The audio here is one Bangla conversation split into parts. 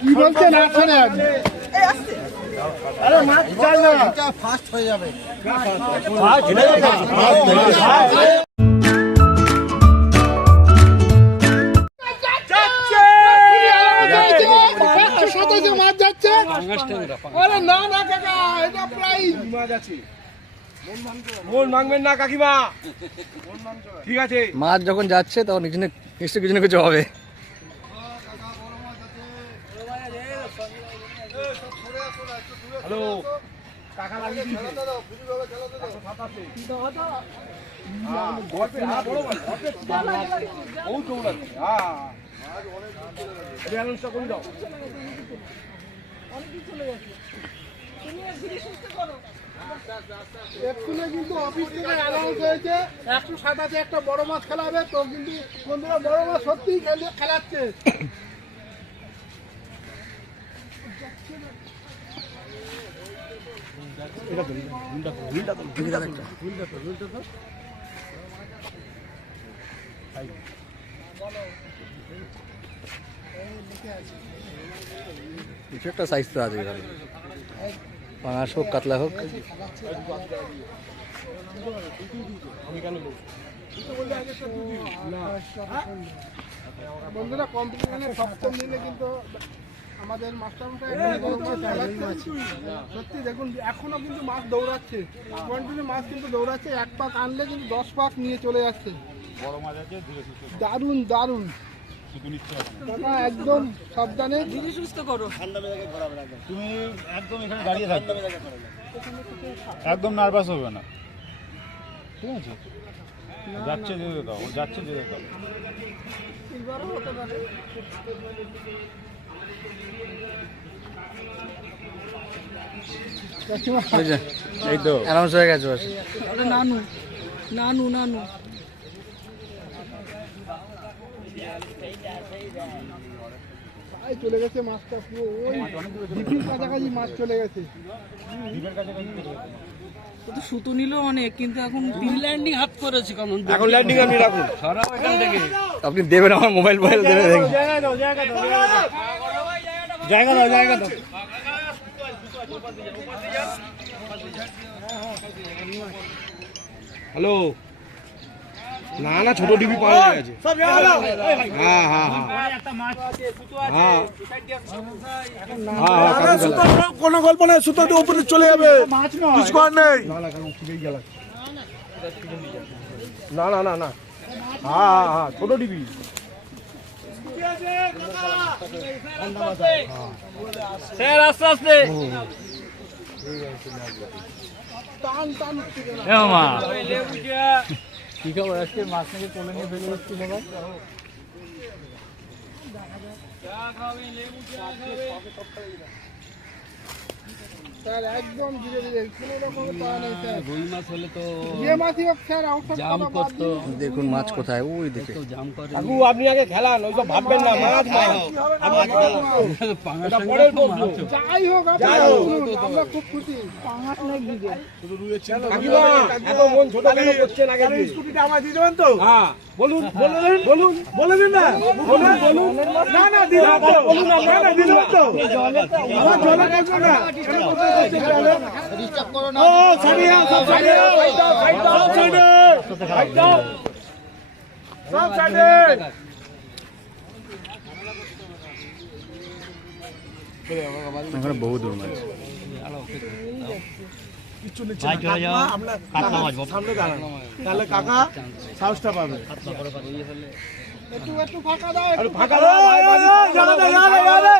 কি বলছেন আট সাড়ে আরে মাছ চাই না ফাস্ট হয়ে যাবে মাছ যাচ্ছে আরে না না কাকা এটা প্রায় মাছ আছে মন মাংবেন না কাকিমা। ঠিক আছে। মাছ যখন যাচ্ছে তখন কিছু না কিছু কিছু না কিছু হবে। হ্যালো টাকা লাগিয়ে দিয়েছে। কিন্তু অফিস থেকে অ্যানাউন্স হয়েছে একশো সাতাশে একটা বড় মাছ খেলা হবে তো কিন্তু বন্ধুরা বড় মাছ সত্যিই খেলে খেলাচ্ছে কিছু একটা সাইজ তো আছে এখানে। পাঙাশ হোক কাতলা হোক। বন্ধুরা কম্পিটিশনে সপ্তম দিনে কিন্তু আমাদের। সত্যি দেখুন এখনও কিন্তু মাছ দৌড়াচ্ছে। কন্টিনিউ মাছ কিন্তু দৌড়াচ্ছে এক পাক আনলে কিন্তু দশ পাক নিয়ে চলে যাচ্ছে। দারুণ দারুণ। একদম সাবধানে। তুমি একদম এখানে দাঁড়িয়ে থাকবে। একদম নার্ভাস হবে না। ঠিক আছে? যাচ্ছে যেতে দাও যাচ্ছে যেতে দাও। এই তো। অ্যানাউন্স হয়ে গেছে বাস। নানু। নানু নানু। চলে গেছে মাছটা পুরো ওই ডিপির কাছাকাছি মাছ চলে গেছে। ও তো সুতো নিল অনেক কিন্তু এখন তিন ল্যান্ডিং হাত করেছে কেমন এখন ল্যান্ডিং আপনি রাখুন আপনি দেবেন আমার মোবাইল মোবাইল দেবে দেখুন জায়গা দাও জায়গা দাও। হ্যালো। না না ছোট ডিবি পাওয়া গেছে। হ্যাঁ হ্যাঁ হ্যাঁ। হ্যাঁ হ্যাঁ। হ্যাঁ। কোনো গল্প নেই সুতোটা উপরে চলে যাবে। কিছু করার নেই। না না না না না না। হ্যাঁ হ্যাঁ ছোট ডিবি। স্যার আস্তে আস্তে? কি খবর আজকে মাছ নাকি কোলে নিয়ে ফেলে দিচ্ছি বাবা স্যার একদম ধীরে ধীরে কোনো রকম পাওয়া নেই স্যার। রুই মাছ হলে তো যে মাছই হোক স্যার আউটসাইড জাম কথা বাদ করতো। দিন। দেখুন মাছ কোথায় ওই দিকে। জাম করে। কাকু আপনি আগে খেলান ওইসব ভাববেন না মাছ মাছ। পাঙাশ এটা পরের যাই হোক খুব খুশি। পাঙাশ নেই দিকে এত মন ছোট কেন করছেন আগে স্কুটিটা আমার দিয়ে দেবেন তো? হ্যাঁ বলুন বলুন বলুন বলে দিন না। বলুন বলুন। না না দিন বলুন না না দিন তো। আমার জলে না। ওখানে বহু দূর মাছ কিচ্ছু নিচ্ছে কাকা আমরা সামনে দাঁড়ান। তাহলে কাকা সাহসটা পাবে একটু একটু ফাঁকা দাও ফাঁকা দাও জায়গা দে জায়গা দে জায়গা দে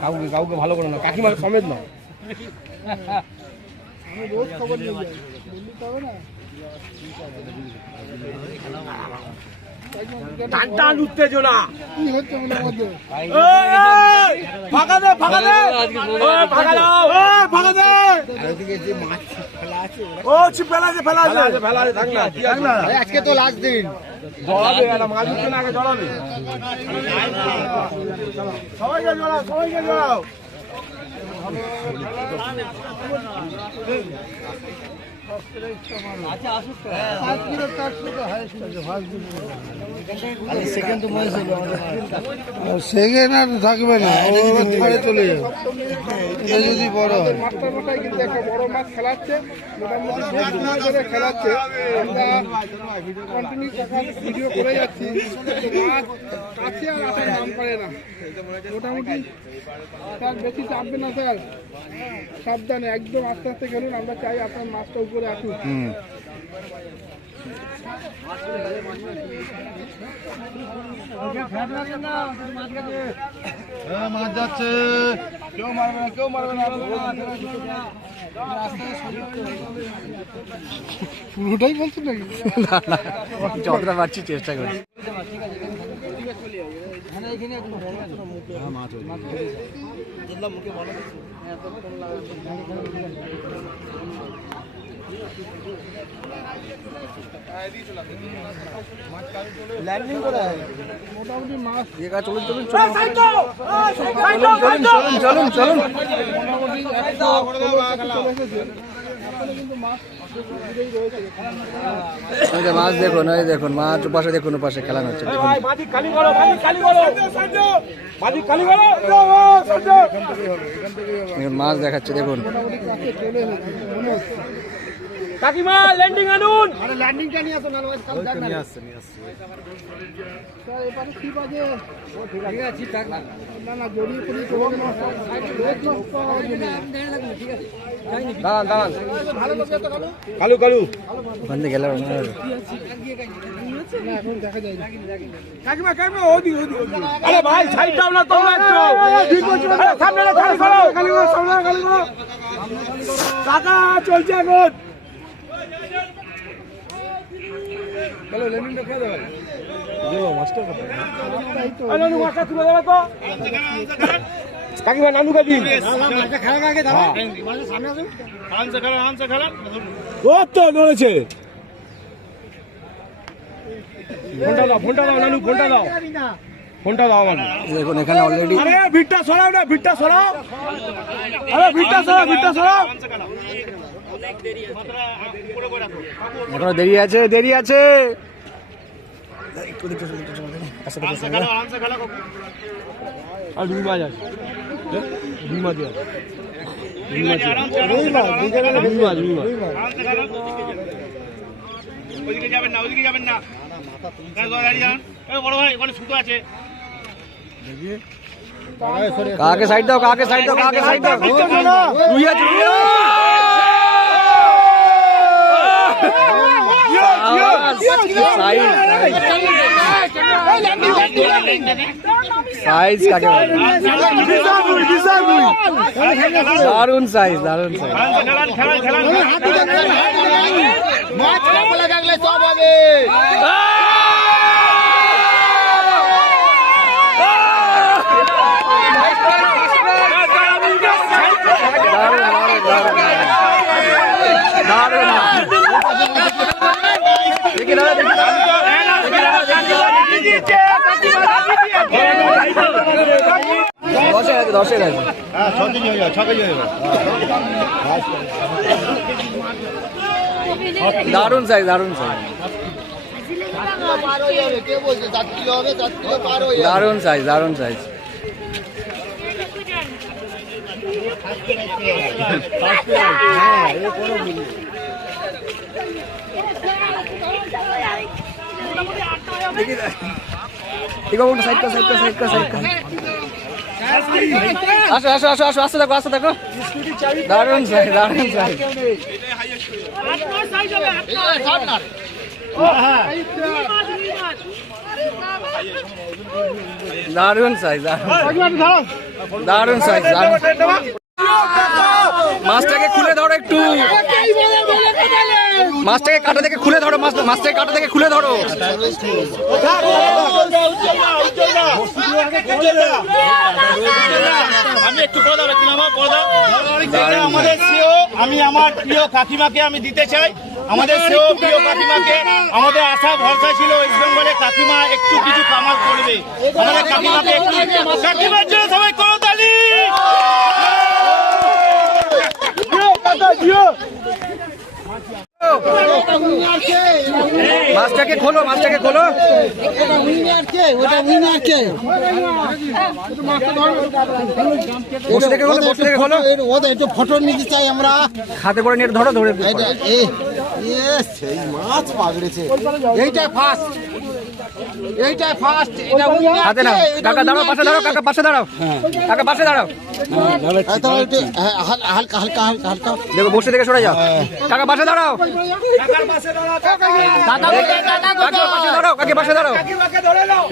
কাউকে কাউকে ভালো করে না। কাকিমা সমেত না খবর না টান টান উত্তেজনা। ফাঁকা দে ফাঁকা দে ওই, ফাঁকা দাও ওই, ফাঁকা দে ও ছিপ ফেলা আছে ফেলা আছে ফেলা আছে থাক না আজকে তো লাস্ট দিন জড়াবে একটা মাছ না আগে জড়াবে সবাইকে জড়াও সবাইকে জড়াও সেকেন্ড আমাদের সেকেন্ড আর থাকবে না ও চলে যাবে। এটা যদি বড় হয়। কিন্তু একটা বড় মাছ খেলাচ্ছে মোটামুটি খেলাচ্ছে। আমরা কন্টিনিউ ভিডিও করে যাচ্ছি। মাছ কাছে আর আসার নাম করে না। মোটামুটি স্যার বেশি চাপবে না স্যার। সাবধানে একদম আস্তে আস্তে খেলুন আমরা চাই আপনার মাছটা উপরে আসুক। হুম। মাছ যাচ্ছে। কেউ মারবে না কেউ মারবে না। পুরোটাই বলছো নাকি? না না যতটা পারছি চেষ্টা করছি। মোটামুটি মাছ চলুন চলুন চলুন। চলুন চলুন চলুন মোটামুটি ওই যে মাছ দেখুন ওই দেখুন মাছ পাশে দেখুন পাশে খেলানো হচ্ছে। দেখুন মাছ দেখাচ্ছে করো বাদি খালি করো বাদি খালি করো দেখুন মাছ দেখাচ্ছে দেখুন মোটামুটি কাছে চলে এসেছে মনে কাকিমা ল্যান্ডিং আনুন স্যার এবারে কি বাজে? ঠিক আছে। না না জড়িয়ে পড়িয়ে চলে গেল রেট নষ্ট হওয়ার জন্য। দাঁড়ান দাঁড়ান। কালু? কালু ওখান থেকে গেলে মনে হয় না এখন দেখা যায় না কাকিমা কাকিমা ওদি ওদি আরে ভাই সাইড দাও না তোমরা একটু। আরে সামনে খালি করো খালি করো সামনে খালি করো কাকা চলছে এখন চলো লেমিনটা খেয়ে দেবেন এই তো নানু মাছটা তুলে দেবে তো কাকিমা নানুকে দিন। ও তো নড়েছে ফোনটা দাও ফোনটা দাও নানু ফোনটা দাও। ফোনটা দাও আমার দেখুন এখানে অলরেডি আরে ভিড়টা সরাও না ভিড়টা সরাও। আরে ভিড়টা সরাও ভিড়টা সরাও। এখনও দেরি আছে দেরি আছে। ওইদিকে যাবেন না ওইদিকে যাবেন না বড় ভাই ওখানে সুতো কাকে সাইড দাও কাকে সাইড দাও কাকে সাইড দাও সাইজ কাকে? দারুণ সাইজ দারুণ সাইজ খেলান খেলান খেলান দারুণ দারুণ দারুণ দেখি দাদা দেখি দাদা দশে আছে হ্যাঁ দারুণ সাইজ দারুণ সাইজ দারুণ সাইজ দারুণ সাইজ সাইড কর সাইড কর সাইড কর আসো আসো আসো আসো, আসতে দেখো আসতে দেখো দারুণ সাইজ দারুণ সাইজ দারুণ সাইজ দারুণ সাইজ মাছটাকে খুলে ধরো একটু। মাছটাকে কাটা থেকে খুলে ধরো, মাছ মাছটাকে কাটা থেকে খুলে ধরো। একটু করে দাও আমি আমার প্রিয় কাকিমাকে আমি দিতে চাই। আমাদের সেও প্রিয় কাকিমাকে আমাদের আশা ভরসা ছিল ওয়েস্ট বেঙ্গলে কাকিমা একটু কিছু কামাল করবে। আমাদের কাকিমাকে একটু কাকিমার জন্য সবাই করো মাছটাকে খোলো মাছটাকে খোলো ফটো নিতে চাই আমরা হাতে করে নিয়ে ধরো ধরে এই মাছ পাগড়েছে এইটা ফার্স্ট এইটাই ফার্স্ট এটা উনি হাতে নাও। কাকা দাঁড়াও পাশে দাঁড়াও কাকা পাশে দাঁড়াও। কাকা পাশে দাঁড়াও। হালকা হালকা হালকা হালকা। দেখো বসে থেকে সরে যাও। কাকা পাশে দাঁড়াও। কাকার পাশে দাঁড়াও কাকা। কাকা পাশে দাঁড়াও কাকে পাশে দাঁড়াও। কাকিমাকে ধরে নাও।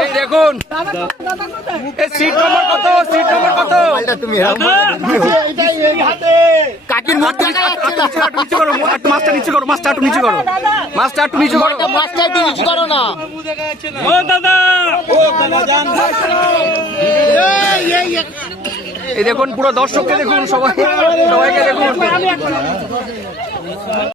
এই দেখুন। এই সিট নম্বর কত? সিট নম্বর কত? তুমি কাকির মুখ একটু নিচে করো, নিচে করো মাছটা নিচে করো মাছটা একটু নিচে করো। মাছটা একটু নিচে করো। মাছটা একটু নিচু করো না। এই দেখুন পুরো দর্শককে দেখুন সবাই সবাইকে দেখুন।